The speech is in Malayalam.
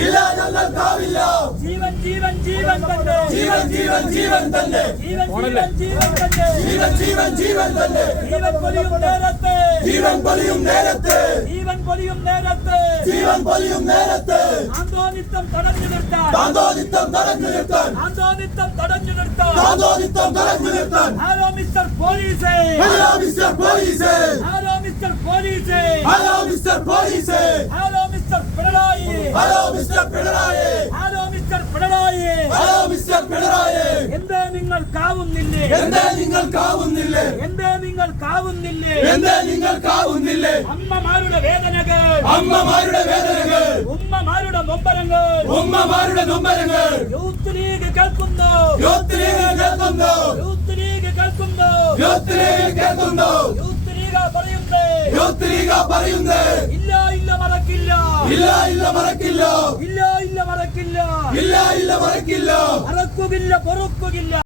ഇല്ല ഞങ്ങൾക്കാവില്ല. ജീവൻ ജീവൻ ജീവൻ തന്നെ. ജീവൻ പൊലിയും നേരത്തെ ആന്തോനിത്തം തടഞ്ഞു നിർത്താൻ ഹലോ മിസ്റ്റർ പോലീസേ. Hello mister Pinarayi. എന്തേ നിങ്ങൾ കാവുന്നില്ലേ? അമ്മമാരുടെ വേദനകൾ, ഉമ്മമാരുടെ നൊമ്പരങ്ങൾ യൂത്ത് ലീഗ് കേൾക്കുന്നു. യൂത്ത് ലീഗ് പറയുന്നേ ഇല്ല മറക്കില്ല. മറക്കുകില്ല, പൊറുക്കുകില്ല.